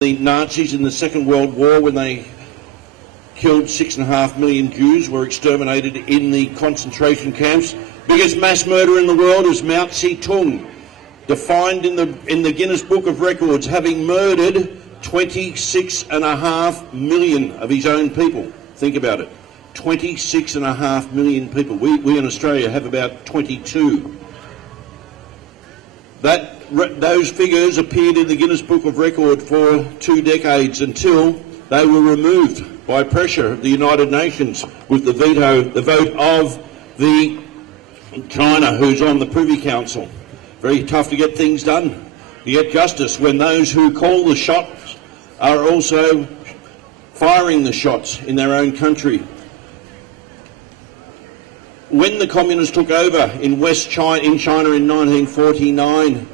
The Nazis in the Second World War, when they killed 6.5 million Jews, were exterminated in the concentration camps. Biggest mass murderer in the world is YT2.m4v, defined in the Guinness Book of Records, having murdered 26.5 million of his own people. Think about it. 26.5 million people. We in Australia have about 22. Those figures appeared in the Guinness Book of Record for 2 decades until they were removed by pressure of the United Nations with the vote of the China, who's on the Privy Council. Very tough to get things done, to get justice, when those who call the shots are also firing the shots in their own country. When the communists took over in China in 1949,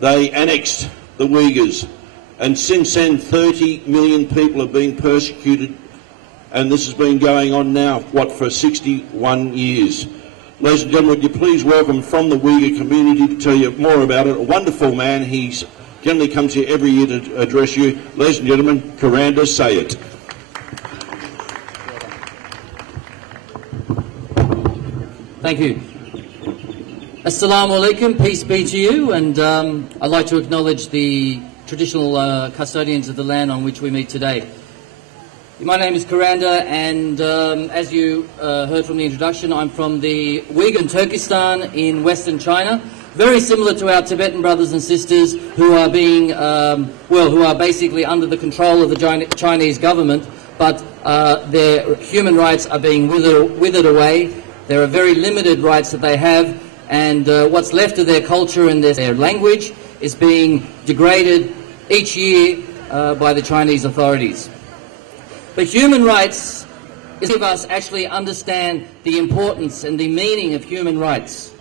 they annexed the Uyghurs, and since then 30 million people have been persecuted, and this has been going on now, for 61 years. Ladies and gentlemen, would you please welcome from the Uyghur community to tell you more about it, a wonderful man. He's generally comes here every year to address you. Ladies and gentlemen, Kuranda Sayed. Thank you. Assalamu alaikum, peace be to you, and I'd like to acknowledge the traditional custodians of the land on which we meet today. My name is Kuranda, and as you heard from the introduction, I'm from the Uyghur Turkestan in Western China, very similar to our Tibetan brothers and sisters who are being, who are basically under the control of the Chinese government, but their human rights are being withered away. There are very limited rights that they have, and what's left of their culture and their language is being degraded each year by the Chinese authorities. But human rights is give us actually understand the importance and the meaning of human rights.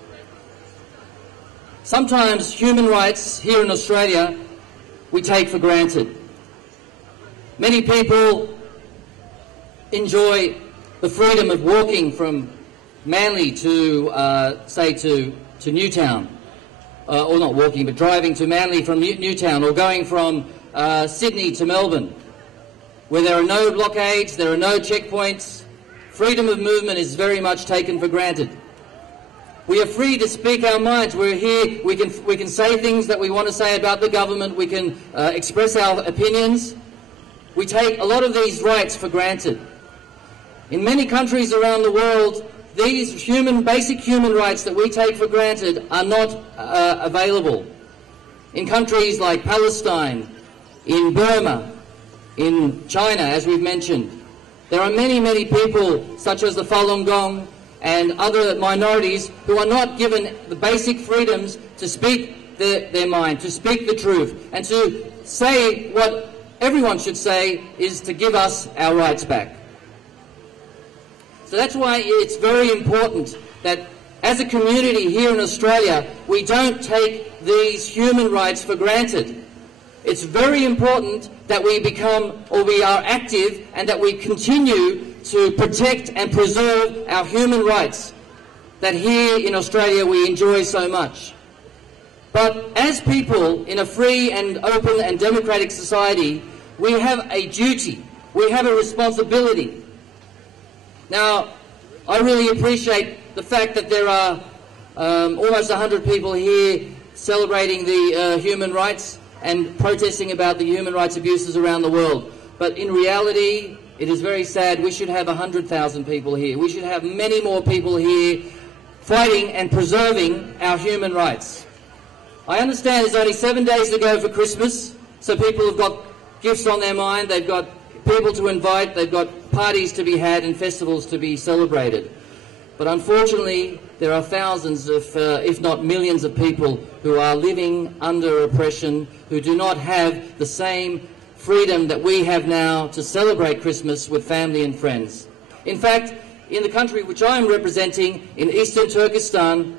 Sometimes human rights here in Australia we take for granted. Many people enjoy the freedom of walking from Manly to, say, to Newtown, or not walking, but driving to Manly from Newtown, or going from Sydney to Melbourne, where there are no blockades, there are no checkpoints. Freedom of movement is very much taken for granted. We are free to speak our minds. We're here, we can say things that we want to say about the government, we can express our opinions. We take a lot of these rights for granted. In many countries around the world, these basic human rights that we take for granted are not available. In countries like Palestine, in Burma, in China, as we've mentioned, there are many, many people, such as the Falun Gong and other minorities, who are not given the basic freedoms to speak their mind, to speak the truth, and to say what everyone should say is to give us our rights back. So that's why it's very important that as a community here in Australia, we don't take these human rights for granted. It's very important that we we are active and that we continue to protect and preserve our human rights that here in Australia we enjoy so much. But as people in a free and open and democratic society, we have a duty we have a responsibility. Now, I really appreciate the fact that there are almost 100 people here celebrating the human rights and protesting about the human rights abuses around the world. But in reality, it is very sad. We should have 100,000 people here. We should have many more people here fighting and preserving our human rights. I understand there's only 7 days to go for Christmas, so people have got gifts on their mind, they've got people to invite, they've got parties to be had and festivals to be celebrated. But unfortunately, there are thousands of, if not millions of people who are living under oppression, who do not have the same freedom that we have now to celebrate Christmas with family and friends. In fact, in the country which I am representing, in eastern Turkestan,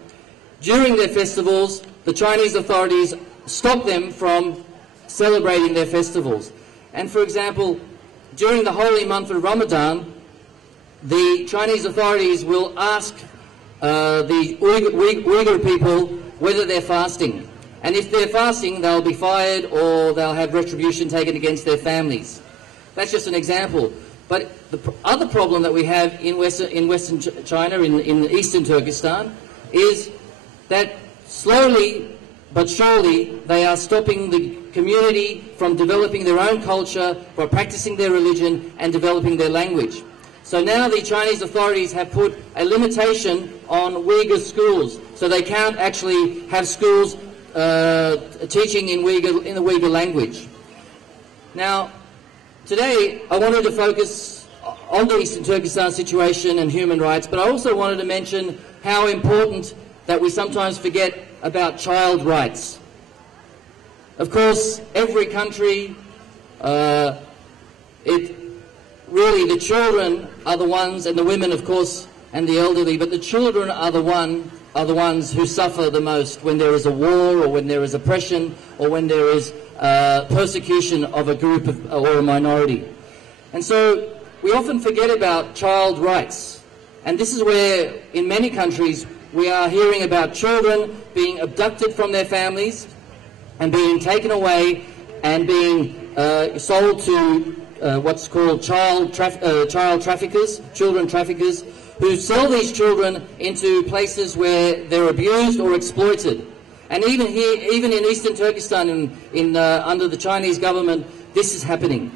during their festivals, the Chinese authorities stop them from celebrating their festivals. And for example, during the holy month of Ramadan, the Chinese authorities will ask the Uyghur people whether they're fasting. And if they're fasting, they'll be fired or they'll have retribution taken against their families. That's just an example. But the other problem that we have in Western China, in eastern Turkestan, is that slowly but surely they are stopping the community from developing their own culture, from practicing their religion and developing their language. So now the Chinese authorities have put a limitation on Uyghur schools, so they can't actually have schools teaching in the Uyghur language. Now, today I wanted to focus on the Eastern Turkestan situation and human rights, but I also wanted to mention how important that we sometimes forget about child rights. Of course, every country, really the children are the ones, and the women of course, and the elderly, but the children are the ones who suffer the most when there is a war, or when there is oppression, or when there is persecution of a group or a minority. And so we often forget about child rights. And this is where, in many countries, we are hearing about children being abducted from their families and being taken away and being sold to what's called child traffickers, children traffickers, who sell these children into places where they're abused or exploited. And even here, even in Eastern Turkestan, under the Chinese government, this is happening.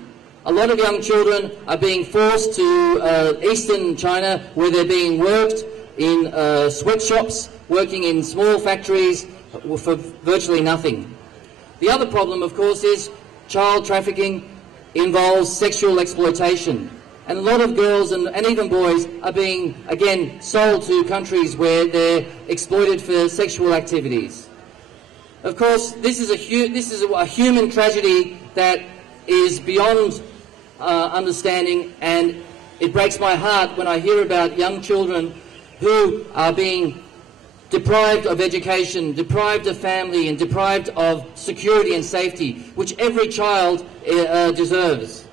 A lot of young children are being forced to Eastern China, where they're being worked in sweatshops, working in small factories for virtually nothing. The other problem, of course, is child trafficking involves sexual exploitation. And a lot of girls and even boys are being, again, sold to countries where they're exploited for sexual activities. Of course, this is a human tragedy that is beyond understanding, and it breaks my heart when I hear about young children who are being deprived of education, deprived of family, and deprived of security and safety, which every child deserves.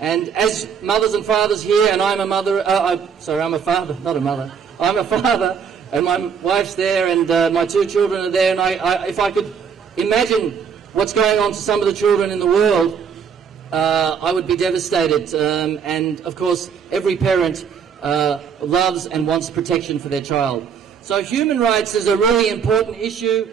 And as mothers and fathers here, and I'm a mother, I'm a father, not a mother. I'm a father, and my wife's there, and my two children are there, and if I could imagine what's going on to some of the children in the world, I would be devastated. And of course, every parent loves and wants protection for their child. So human rights is a really important issue.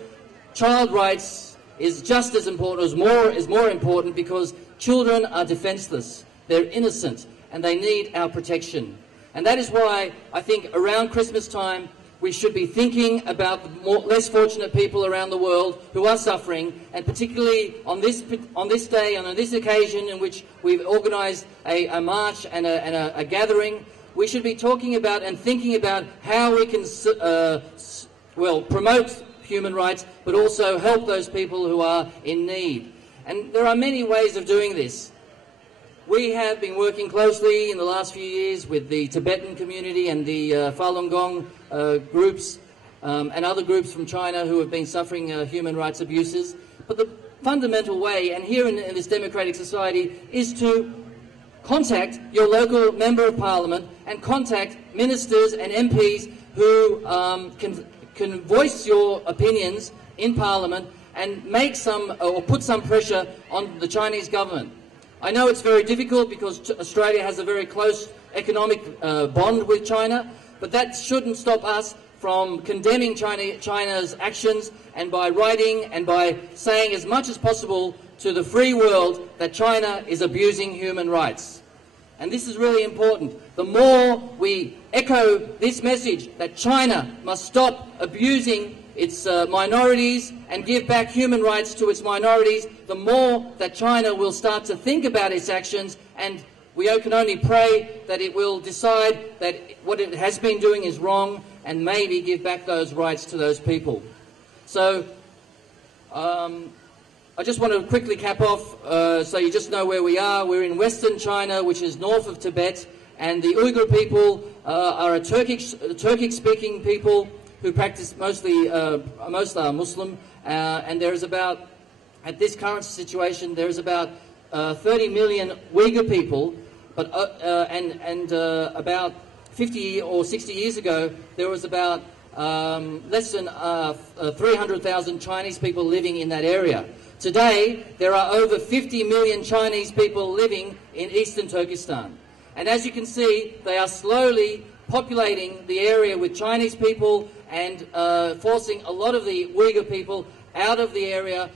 Child rights is just as important, is more important, because children are defenseless. They're innocent, and they need our protection. And that is why I think around Christmas time we should be thinking about the less fortunate people around the world who are suffering, and particularly on this day and on this occasion in which we've organised a march and a gathering, we should be talking about and thinking about how we can promote human rights, but also help those people who are in need. And there are many ways of doing this. We have been working closely in the last few years with the Tibetan community and the Falun Gong groups and other groups from China who have been suffering human rights abuses. But the fundamental way, and here in this democratic society, is to contact your local member of parliament and contact ministers and MPs who can voice your opinions in parliament and make some or put some pressure on the Chinese government. I know it's very difficult because Australia has a very close economic bond with China, but that shouldn't stop us from condemning China's actions, and by writing and by saying as much as possible to the free world that China is abusing human rights. And this is really important. The more we echo this message that China must stop abusing its minorities and give back human rights to its minorities, the more that China will start to think about its actions, and we can only pray that it will decide that what it has been doing is wrong and maybe give back those rights to those people. So I just want to quickly cap off so you just know where we are. We're in Western China, which is north of Tibet, and the Uyghur people are a Turkic-speaking people who practice mostly, most are Muslim, and there is about, at this current situation, there is about 30 million Uyghur people, but about 50 or 60 years ago, there was about less than 300,000 Chinese people living in that area. Today, there are over 50 million Chinese people living in eastern Turkestan. And as you can see, they are slowly populating the area with Chinese people and forcing a lot of the Uyghur people out of the area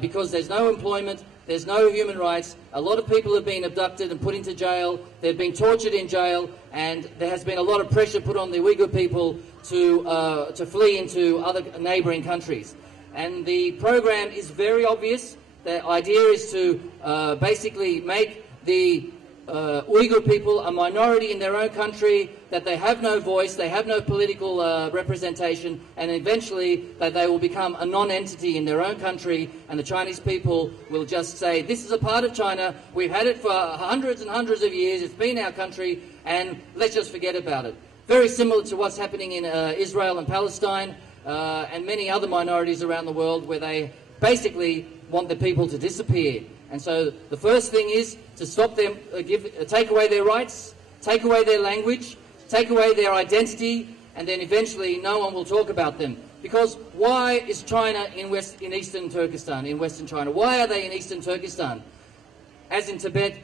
because there's no employment, there's no human rights. A lot of people have been abducted and put into jail. They've been tortured in jail, and there has been a lot of pressure put on the Uyghur people to flee into other neighbouring countries. And the program is very obvious. The idea is to basically make the Uyghur people a minority in their own country, that they have no voice, they have no political representation, and eventually that they will become a non-entity in their own country, and the Chinese people will just say, this is a part of China, we've had it for hundreds and hundreds of years, it's been our country, and let's just forget about it. Very similar to what's happening in Israel and Palestine, and many other minorities around the world, where they basically want the people to disappear. And so the first thing is to stop them, take away their rights, take away their language, take away their identity, and then eventually no one will talk about them. Because why is China in eastern Turkestan, in western China? Why are they in eastern Turkestan? As in Tibet,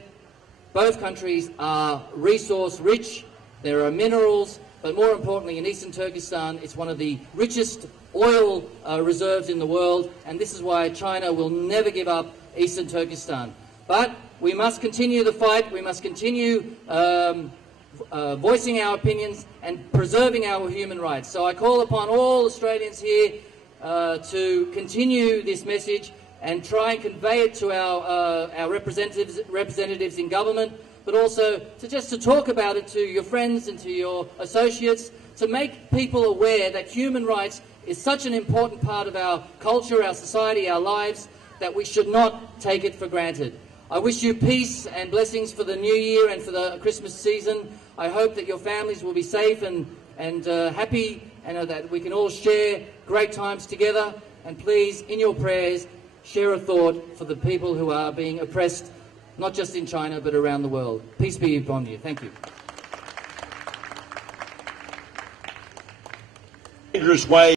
both countries are resource rich, there are minerals, but more importantly, in eastern Turkestan, it's one of the richest oil reserves in the world, and this is why China will never give up eastern Turkestan. But we must continue the fight, we must continue voicing our opinions and preserving our human rights. So I call upon all Australians here to continue this message and try and convey it to our representatives in government, but also to talk about it to your friends and to your associates, to make people aware that human rights is such an important part of our culture, our society, our lives, that we should not take it for granted. I wish you peace and blessings for the New Year and for the Christmas season. I hope that your families will be safe and happy, and that we can all share great times together. And please, in your prayers, share a thought for the people who are being oppressed, not just in China, but around the world. Peace be upon you. Thank you. Dangerous way